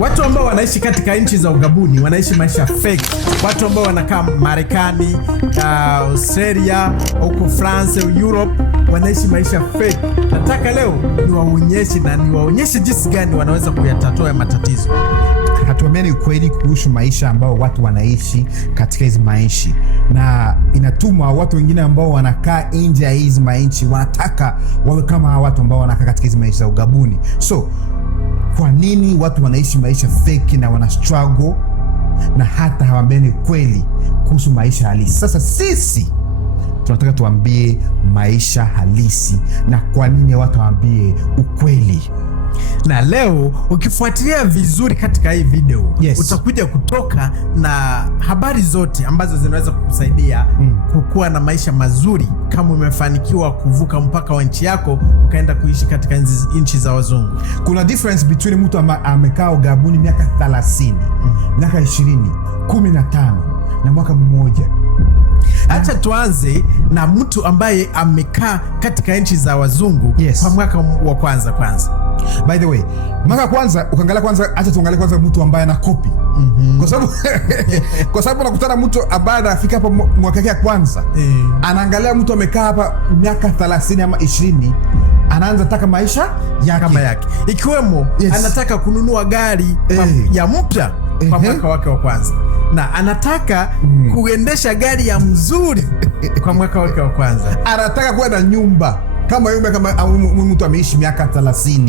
Watu ambao wanaishi katika nchi za ugabuni wanaishi maisha fake. Watu ambao wanakaa Marekani, Australia, huko France, Europe wanaishi maisha fake. Nataka leo niwaonyeshe jinsi gani wanaweza kuyatatua matatizo. Hatuambiani ukweli kuhusu maisha ambao watu wanaishi katika hizi maishi, na inatuma watu wengine ambao wanakaa nje ya hizi maishi wanataka wawe kama watu ambao wanakaa katika hizi maisha za ugabuni. So kwa nini watu wanaishi maisha fake na wana struggle na hata hawambiani kweli kuhusu maisha halisi? Sasa sisi tunataka tuambie maisha halisi na kwa nini watu waambie ukweli. Na leo ukifuatilia vizuri katika hii video, utakuja kutoka na habari zote ambazo zinaweza kukusaidia kukuwa na maisha mazuri kama umefanikiwa kuvuka mpaka wa nchi yako ukaenda kuishi katika nchi za wazungu. Kuna difference between mtu amekaa ugabuni miaka 30, miaka 20, 15 na mwaka mmoja. Acha tuanze na mtu ambaye amekaa katika nchi za wazungu kwa mwaka wa kwanza. By the way, mwaka kwanza ukaangalia kwanza, acha tuangalie kwanza mtu ambaye ana copy. Kwa sababu unakutana mtu ambaye anafika hapa mwaka ya kwanza, anaangalia mtu amekaa hapa miaka 30 ama 20, anaanza taka maisha yake kama yake. Ikiwemo anataka kununua gari ya mpya kwa mwaka wake wa kwanza, na anataka kuendesha gari ya mzuri kwa mwaka wake wa kwanza. Anataka kuwa na nyumba kama mtu ameishi miaka 30.